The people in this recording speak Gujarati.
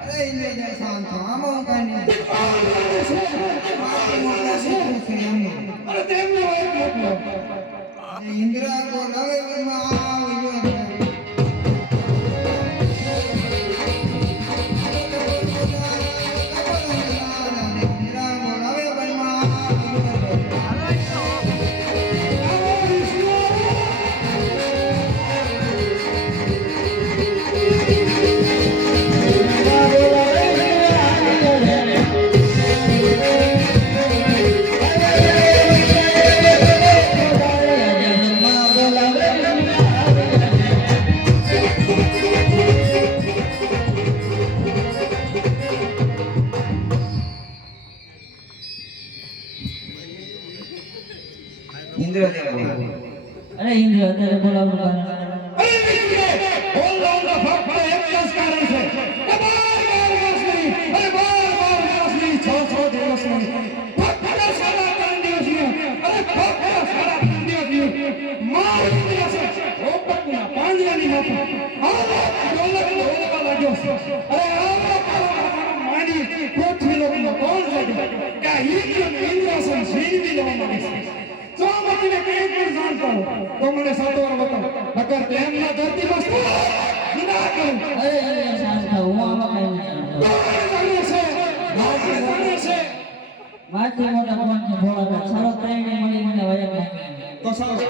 Aray, hindi niya saan ka? Amo ang kanin. Indradev બોલો. અરે ઇન્દ્ર અત્યારે બોલાવવાનું કારણ અરે ઇન્દ્ર બોલવાનો ફક્ત એક જ કારણ છે કે બાર વર્ષની અરે બાર વર્ષની 6 દિવસની ફક્ત 3.5 દિવસની અરે ફક્ત 3.5 દિવસની મારી દિવસે ઓપકના પાંજરાની માથે આવો ડોલર બોલવા લાગ્યો છે. અરે આવો માની કોઠી લોકોનો કોણ લાગ્યો કે ઇન્દ્રસન સીધી લેવા માંગે છે. જો મને કઈ પણ જાણતો તો મને સાતવાર બતાવો નકર તેમના ધરતીમાં શું વિના કરું. અરે અરે શાંત થાઓ હું આમાં કઈ નહીં જાણતો મારથી મોટા કોણ છે ભોળાનાથ સારો ત્રણેય મળી મને વયા નાખ્યા તો સારું